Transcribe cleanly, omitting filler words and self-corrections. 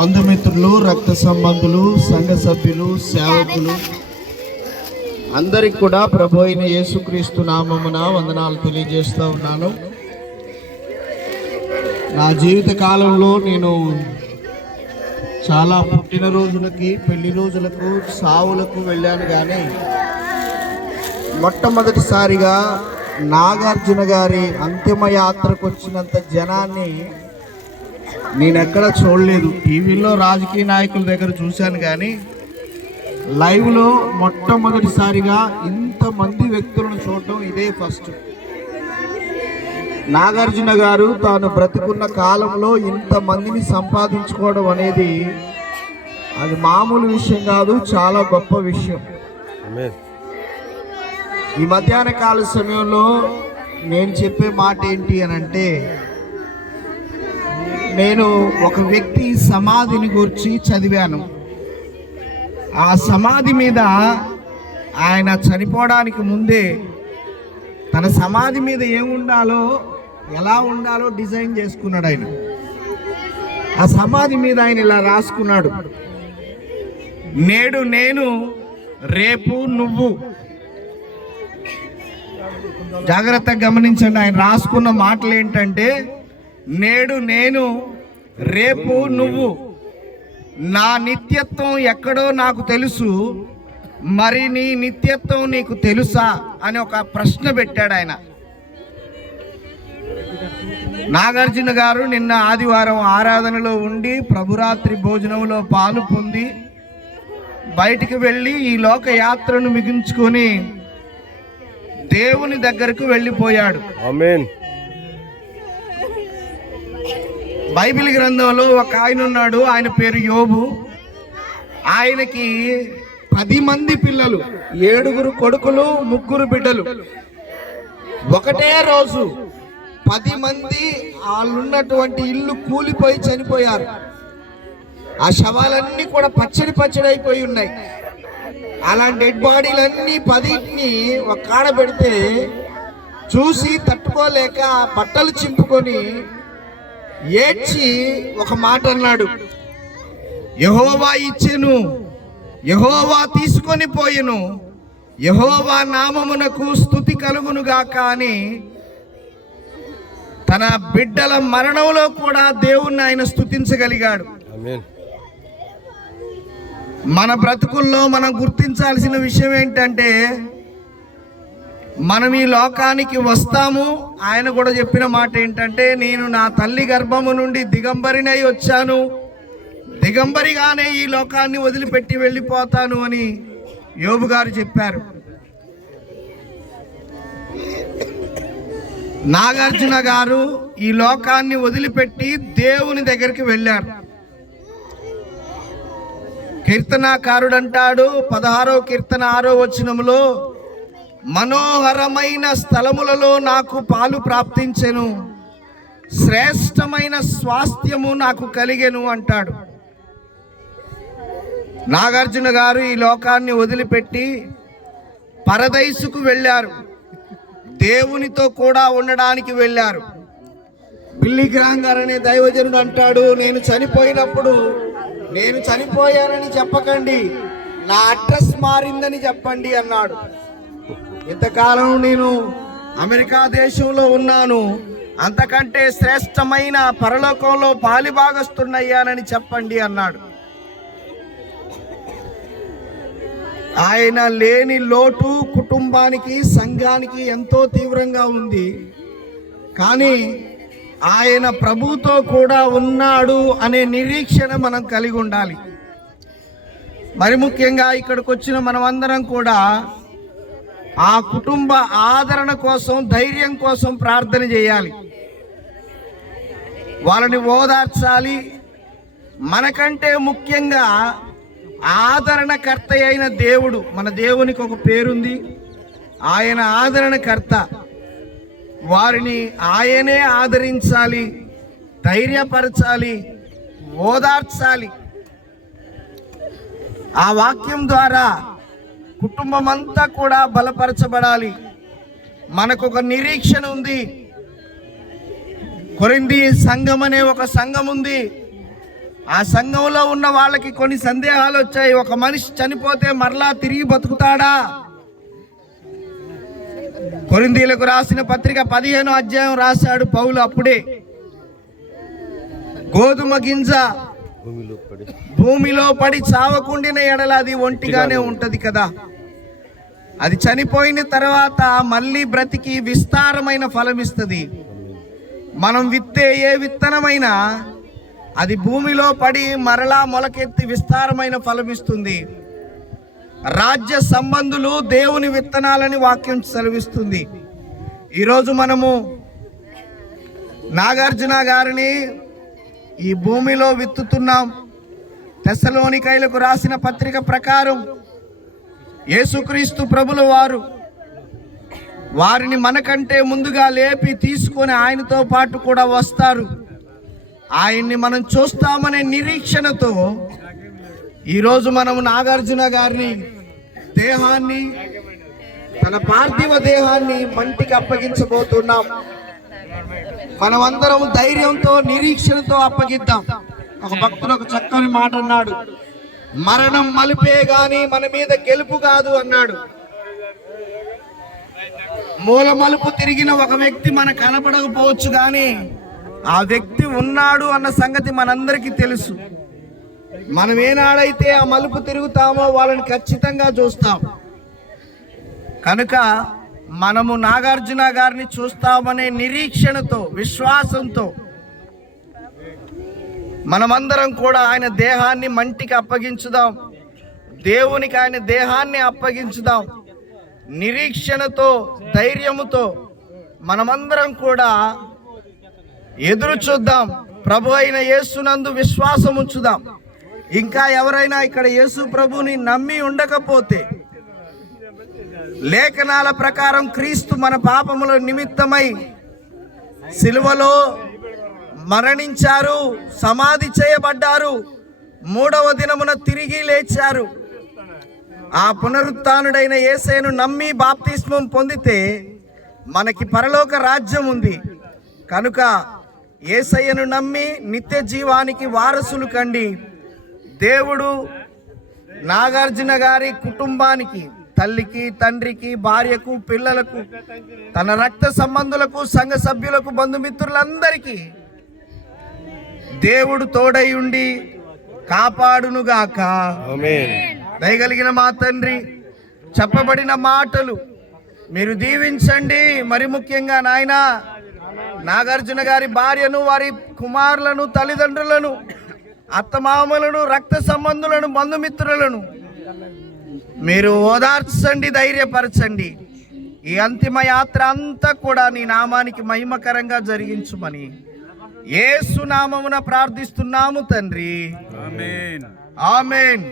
బంధుమిత్రులు, రక్త సంబంధులు, సంఘ సభ్యులు, సేవకులు అందరికి కూడా ప్రభు అయిన యేసుక్రీస్తు నామమున వందనాలు తెలియజేస్తూ ఉన్నాను. నా జీవిత కాలంలో నేను చాలా పుట్టినరోజులకి, పెళ్లి రోజులకు, సావులకు వెళ్ళాను. కానీ మొట్టమొదటిసారిగా నాగార్జున గారి అంతిమ యాత్రకు వచ్చినంత జనాన్ని నేనెక్కడ చూడలేదు. టీవీలో రాజకీయ నాయకుల దగ్గర చూశాను, కానీ లైవ్లో మొట్టమొదటిసారిగా ఇంతమంది వ్యక్తులను చూడటం ఇదే ఫస్ట్. నాగార్జున గారు తాను బ్రతికున్న కాలంలో ఇంతమందిని సంపాదించుకోవడం అనేది అది మామూలు విషయం కాదు, చాలా గొప్ప విషయం. ఈ మధ్యాహ్న కాల సమయంలో నేను చెప్పే మాట ఏంటి అని అంటే, నేను ఒక వ్యక్తి సమాధిని గురించి చదివాను. ఆ సమాధి మీద ఆయన చనిపోవడానికి ముందే తన సమాధి మీద ఏముండాలో, ఎలా ఉండాలో డిజైన్ చేసుకున్నాడు ఆయన. ఆ సమాధి మీద ఆయన ఇలా రాసుకున్నాడు: నేడు నేను, రేపు నువ్వు. జాగ్రత్తగా గమనించండి, ఆయన రాసుకున్న మాటలు ఏంటంటే, నేడు నేను, రేపు నువ్వు. నా నిత్యత్వం ఎక్కడో నాకు తెలుసు, మరి నీ నిత్యత్వం నీకు తెలుసా అని ఒక ప్రశ్న పెట్టాడు ఆయన. నాగార్జున గారు నిన్న ఆదివారం ఆరాధనలో ఉండి ప్రభురాత్రి భోజనంలో పాలు పొంది బయటికి వెళ్ళి ఈ లోక యాత్రను ముగించుకొని దేవుని దగ్గరకు వెళ్ళిపోయాడు. ఆమేన్. బైబిల్ గ్రంథంలో ఒక ఆయన ఉన్నాడు, ఆయన పేరు యోబు. ఆయనకి 10 మంది పిల్లలు, 7 కొడుకులు, 3 బిడ్డలు. ఒకటే రోజు 10 మంది వాళ్ళున్నటువంటి ఇల్లు కూలిపోయి చనిపోయారు. ఆ శవాలన్నీ కూడా పచ్చడి అయిపోయి ఉన్నాయి. అలాంటి డెడ్ బాడీలన్నీ 10ని ఒక కాడ పెడితే చూసి తట్టుకోలేక బట్టలు చింపుకొని ఏడ్చి ఒక మాట అన్నాడు: యెహోవా ఇచ్చెను, యెహోవా తీసుకొని పోయెను, యెహోవా నామమునకు స్తుతి కలుగును గాక అని తన బిడ్డల మరణంలో కూడా దేవుణ్ణి ఆయన స్తుతించగలిగాడు. ఆమేన్. మన బ్రతుకుల్లో మనం గుర్తించాల్సిన విషయం ఏంటంటే, మనం ఈ లోకానికి వస్తాము. ఆయన కూడా చెప్పిన మాట ఏంటంటే, నేను నా తల్లి గర్భము నుండి దిగంబరినై వచ్చాను, దిగంబరిగానే ఈ లోకాన్ని వదిలిపెట్టి వెళ్ళిపోతాను అని యోబు గారు చెప్పారు. నాగార్జున గారు ఈ లోకాన్ని వదిలిపెట్టి దేవుని దగ్గరికి వెళ్ళారు. కీర్తనాకారుడు అంటాడు 16వ కీర్తన 6వ వచనములో, మనోహరమైన స్థలములలో నాకు పాలు ప్రాప్తించెను, శ్రేష్టమైన స్వాస్థ్యము నాకు కలిగెను అంటాడు. నాగార్జున గారు ఈ లోకాన్ని వదిలిపెట్టి పరదైసుకు వెళ్ళారు, దేవునితో కూడా ఉండడానికి వెళ్ళారు. బిల్లీ గ్రాహం గారు అనే దైవజనుడు అంటాడు, నేను చనిపోయినప్పుడు నేను చనిపోయానని చెప్పకండి, నా అడ్రస్ మారిందని చెప్పండి అన్నాడు. ఇంతకాలం నేను అమెరికా దేశంలో ఉన్నాను, అంతకంటే శ్రేష్టమైన పరలోకంలో పాలిభాగస్తున్నయ్యానని చెప్పండి అన్నాడు. ఆయన లేని లోటు కుటుంబానికి, సంఘానికి ఎంతో తీవ్రంగా ఉంది. కానీ ఆయన ప్రభుతో కూడా ఉన్నాడు అనే నిరీక్షణ మనం కలిగి ఉండాలి. మరి ముఖ్యంగా ఇక్కడికి వచ్చిన మనమందరం కూడా ఆ కుటుంబ ఆదరణ కోసం, ధైర్యం కోసం ప్రార్థన చేయాలి. వాళ్ళని ఓదార్చాలి. మనకంటే ముఖ్యంగా ఆదరణకర్త అయిన దేవుడు, మన దేవునికి ఒక పేరుంది, ఆయన ఆదరణకర్త. వారిని ఆయనే ఆదరించాలి, ధైర్యపరచాలి, ఓదార్చాలి. ఆ వాక్యం ద్వారా కుటుంబం అంతా కూడా బలపరచబడాలి. మనకు ఒక నిరీక్షణ ఉంది. కొరింథీ సంఘం అనే ఒక సంఘం ఉంది. ఆ సంఘంలో ఉన్న వాళ్ళకి కొన్ని సందేహాలు వచ్చాయి. ఒక మనిషి చనిపోతే మరలా తిరిగి బతుకుతాడా? కొరింథీయులకు రాసిన పత్రిక 15వ అధ్యాయం రాశాడు పౌలు. అప్పుడే గోధుమ గింజ భూమిలో పడి చావకుండిన ఎడల అది ఒంటిగానే ఉంటది కదా, అది చనిపోయిన తర్వాత మళ్ళీ బ్రతికి విస్తారమైన ఫలమిస్తుంది. మనం విత్తే ఏ విత్తనమైనా అది భూమిలో పడి మరలా మొలకెత్తి విస్తారమైన ఫలమిస్తుంది. రాజ్య సంబంధులు దేవుని విత్తనాలని వాక్యం సెలవిస్తుంది. ఈరోజు మనము నాగార్జున గారిని ఈ భూమిలో విత్తుతున్నాం. తెస్సలోనికైలకు రాసిన పత్రిక ప్రకారం యేసుక్రీస్తు ప్రభుల వారిని మనకంటే ముందుగా లేపి తీసుకొని ఆయనతో పాటు కూడా వస్తారు. ఆయన్ని మనం చూస్తామనే నిరీక్షణతో ఈరోజు మనము నాగార్జున గారిని దేహాన్ని, తన పార్థివ దేహాన్ని మంటికి అప్పగించబోతున్నాం. మనమందరం ధైర్యంతో నిరీక్షణతో అప్పగిద్దాం. ఒక భక్తుడు ఒక చక్కని మాట అన్నాడు, మరణం మలుపే గాని మన మీద గెలుపు కాదు అన్నాడు. మూల మలుపు తిరిగిన ఒక వ్యక్తి మనకు కనపడకపోవచ్చు కానీ ఆ వ్యక్తి ఉన్నాడు అన్న సంగతి మనందరికీ తెలుసు. మనం ఏనాడైతే ఆ మలుపు తిరుగుతామో వాళ్ళని ఖచ్చితంగా చూస్తాం. కనుక మనము నాగార్జున గారిని చూస్తామనే నిరీక్షణతో, విశ్వాసంతో మనమందరం కూడా ఆయన దేహాన్ని మంటికి అప్పగించుదాం. దేవునికి ఆయన దేహాన్ని అప్పగించుదాం. నిరీక్షణతో, ధైర్యముతో మనమందరం కూడా ఎదురు చూద్దాం. ప్రభు అయిన యేసునందు విశ్వాసం ఉంచుదాం. ఇంకా ఎవరైనా ఇక్కడ యేసు ప్రభుని నమ్మి ఉండకపోతే, లేఖనాల ప్రకారం క్రీస్తు మన పాపముల నిమిత్తమై సిలువలో మరణించారు, సమాధి చేయబడ్డారు, 3వ దినమున తిరిగి లేచారు. ఆ పునరుత్థానుడైన యేసయ్యను నమ్మి బాప్తిస్మం పొందితే మనకి పరలోక రాజ్యం ఉంది. కనుక యేసయ్యను నమ్మి నిత్య జీవానికి వారసులు కండి. దేవుడు నాగార్జున గారి కుటుంబానికి, తల్లికి, తండ్రికి, భార్యకు, పిల్లలకు, తన రక్త సంబంధులకు, సంఘ సభ్యులకు, బంధుమిత్రులందరికీ దేవుడు తోడై ఉండి కాపాడునుగాక. ఆమేన్. దయగలిగిన మా తండ్రి, చెప్పబడిన మాటలు మీరు దీవించండి. మరి ముఖ్యంగా నాయన నాగార్జున గారి భార్యను, వారి కుమారులను, తల్లిదండ్రులను, అత్తమామలను, రక్త సంబంధులను, బంధుమిత్రులను మీరు ఓదార్చండి, ధైర్యపరచండి. ఈ అంతిమ యాత్ర అంతా కూడా నీ నామానికి మహిమకరంగా జరిగించుమని యేసు నామమున ప్రార్థిస్తున్నాము తండ్రి. ఆమేన్. ఆమేన్.